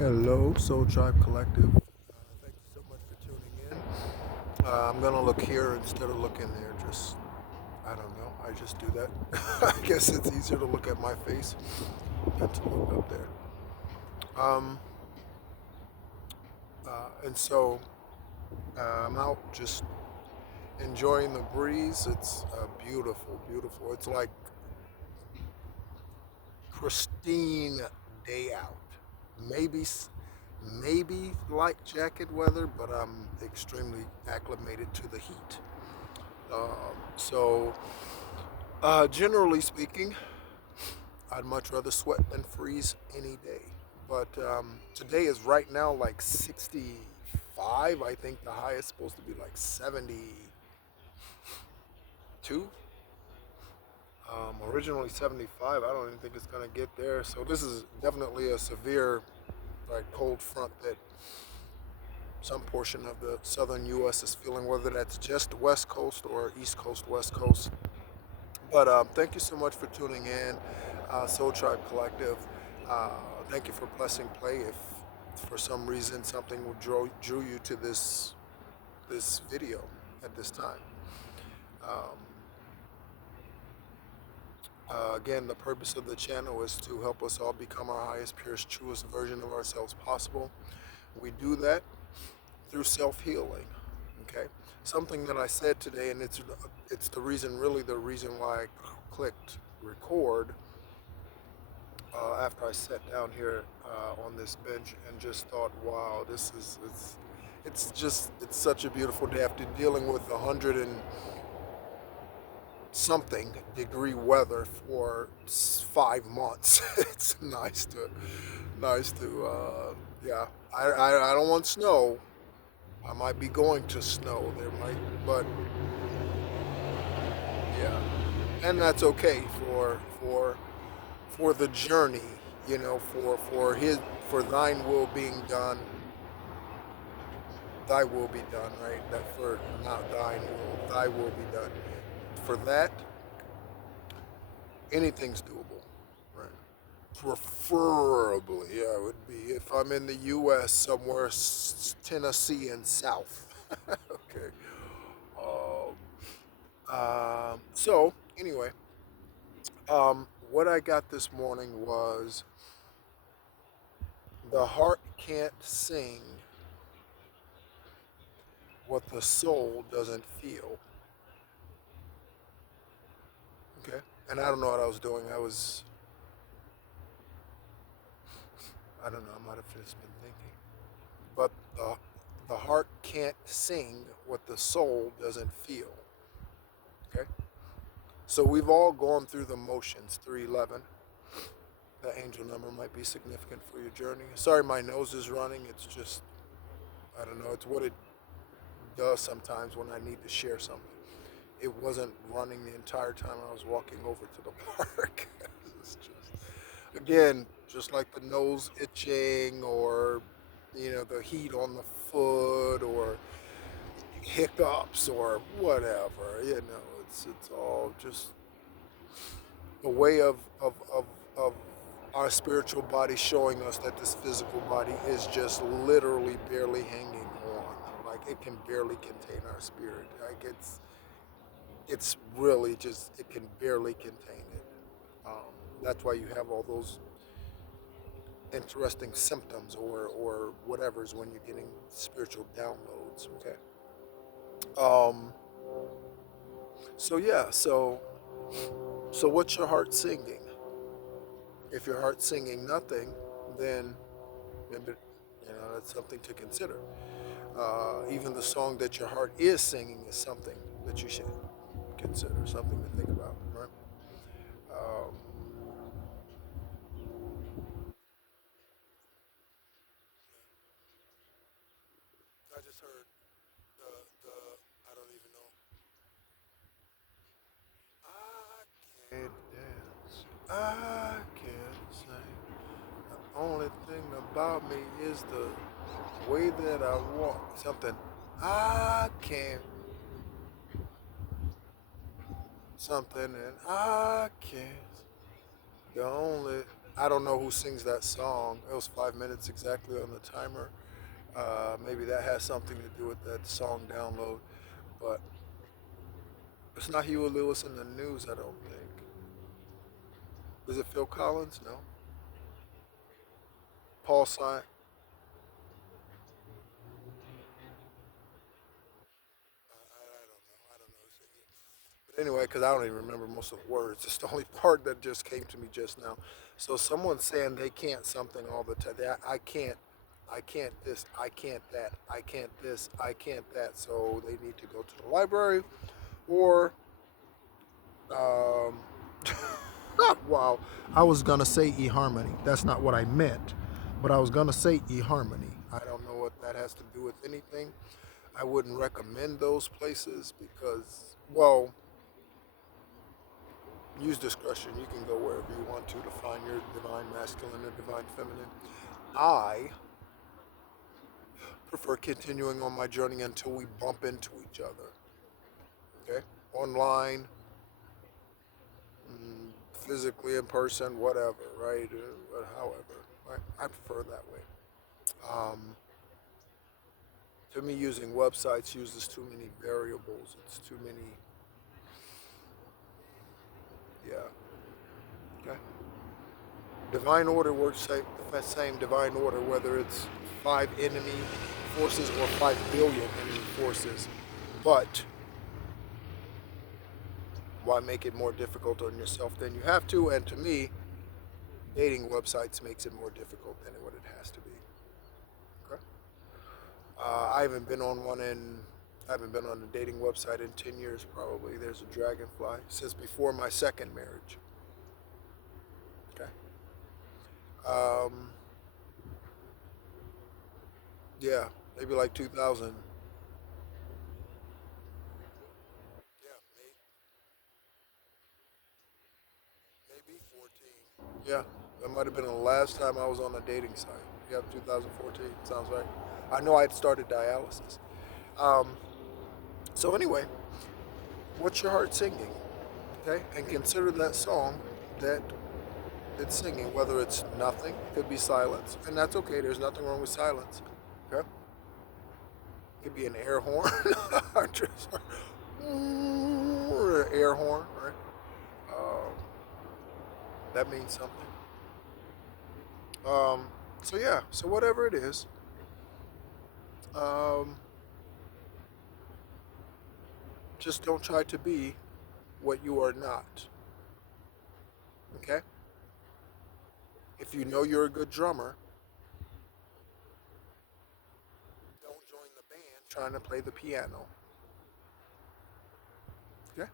Hello, Soul Tribe Collective. Thank you so much for tuning in. I'm gonna look here instead of looking there. Just I don't know. I just do that. I guess it's easier to look at my face than to look up there. Um, and so I'm out just enjoying the breeze. It's beautiful, beautiful. It's like pristine day out. Maybe maybe light jacket weather, but I'm extremely acclimated to the heat. So, generally speaking, I'd much rather sweat than freeze any day. But today is right now like 65. I think the high is supposed to be like 72. Originally 75. I don't even think it's going to get there. So this is definitely a severe, like, cold front that some portion of the southern U.S. is feeling, whether that's just West Coast or East Coast, West Coast. But thank you so much for tuning in, Soul Tribe Collective. Uh, Thank you for pressing play. If for some reason something drew you to this video at this time. Um, again, the purpose of the channel is to help us all become our highest, purest, truest version of ourselves possible. We do that through self-healing. Okay, something that I said today, and it's the reason, really the reason why I clicked record after I sat down here on this bench and just thought, wow, this is it's such a beautiful day after dealing with 100 and something degree weather for 5 months. It's nice to yeah. I don't want snow. I might be going to snow. There might, but yeah, and that's okay for the journey. For thine will being done, thy will be done. Right? That for not thine will, thy will be done. For that, anything's doable. Right? Preferably, yeah, it would be if I'm in the U.S. somewhere, Tennessee and south. Okay. Um, so anyway, what I got this morning was the heart can't sing what the soul doesn't feel. Okay. And I don't know what I was doing. I don't know. I might have just been thinking. But the heart can't sing what the soul doesn't feel. Okay. So we've all gone through the motions. 311. The angel number might be significant for your journey. Sorry, my nose is running. It's just, I don't know. It's what it does sometimes when I need to share something. It wasn't running the entire time I was walking over to the park. It's just, again, just like the nose itching, or the heat on the foot, or hiccups, or whatever. It's all just a way of our spiritual body showing us that this physical body is just literally barely hanging on. Like, it can barely contain our spirit. Like, it's really just, it can barely contain it. That's why you have all those interesting symptoms, or whatever's when you're getting spiritual downloads. Okay. Um. So yeah. So what's your heart singing? If your heart's singing nothing, then maybe that's something to consider. Even the song that your heart is singing is something that you should consider, something to think about. Right. Um, I just heard the I don't even know. I can't dance. I can't sing. The only thing about me is the way that I walk. Something I can't. Something and I can't. The only I don't know who sings that song. It was 5 minutes exactly on the timer. Maybe that has something to do with that song download. But it's not Huey Lewis in the news, I don't think. Is it Phil Collins? No. Paul Simon. I don't know. I don't know. But anyway, because I don't even remember most of the words. It's the only part that just came to me just now. So someone's saying they can't something all the time. I can't. I can't this. I can't that. I can't this. I can't that. So they need to go to the library or um, wow. I was gonna say eHarmony. That's not what I meant, but I was gonna say eHarmony. I don't know what that has to do with anything. I wouldn't recommend those places because, well, use discretion. You can go wherever you want to find your divine masculine or divine feminine. I prefer continuing on my journey until we bump into each other. Okay, online, physically in person, whatever, right? However, right? I prefer that way. To me, using websites uses too many variables. It's too many. Yeah. Okay. Divine order works the same divine order, whether it's 5 enemy forces or 5 billion enemy forces. But why make it more difficult on yourself than you have to? And to me, dating websites makes it more difficult than what it has to be. Okay. I haven't been on one in. I haven't been on a dating website in 10 years probably. There's a dragonfly since before my second marriage. Okay. Um, yeah, maybe like 2000. Yeah, maybe 14. Yeah, that might have been the last time I was on a dating site. Yeah, 2014. Sounds right. I know I'd started dialysis. Um, so anyway, what's your heart singing? Okay, and consider that song that it's singing. Whether it's nothing, could be silence, and that's okay. There's nothing wrong with silence. Okay, it could be an air horn, or an air horn, right? Um, that means something. Um, so yeah, so whatever it is, um, just don't try to be what you are not. Okay? If you know you're a good drummer, don't join the band trying to play the piano. Okay?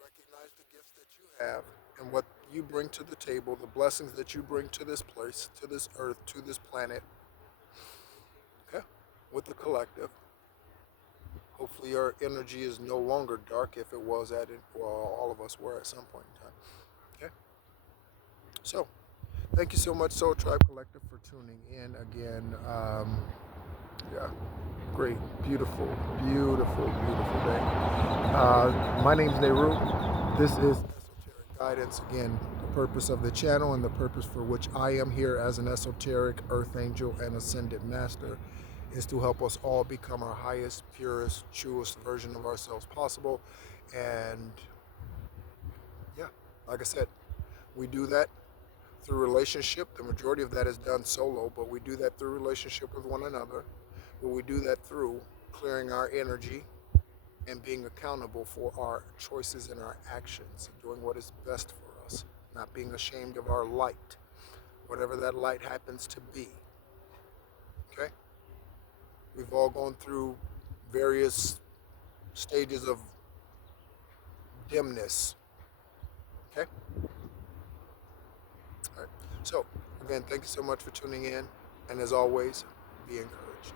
Recognize the gifts that you have and what you bring to the table, the blessings that you bring to this place, to this earth, to this planet. Okay? With the collective. Hopefully, your energy is no longer dark if it was at it. Well, all of us were at some point in time. Okay? So, thank you so much, Soul Tribe Collective, for tuning in again. Yeah, great, beautiful, beautiful, beautiful day. My name's Nehru. This is Esoteric Guidance. Again, the purpose of the channel and the purpose for which I am here as an esoteric earth angel and ascended master is to help us all become our highest, purest, truest version of ourselves possible. And yeah, like I said, we do that through relationship. The majority of that is done solo, but we do that through relationship with one another. But we do that through clearing our energy and being accountable for our choices and our actions, doing what is best for us, not being ashamed of our light, whatever that light happens to be. Okay? We've all gone through various stages of dimness. Okay? All right. So, again, thank you so much for tuning in. And as always, be encouraged.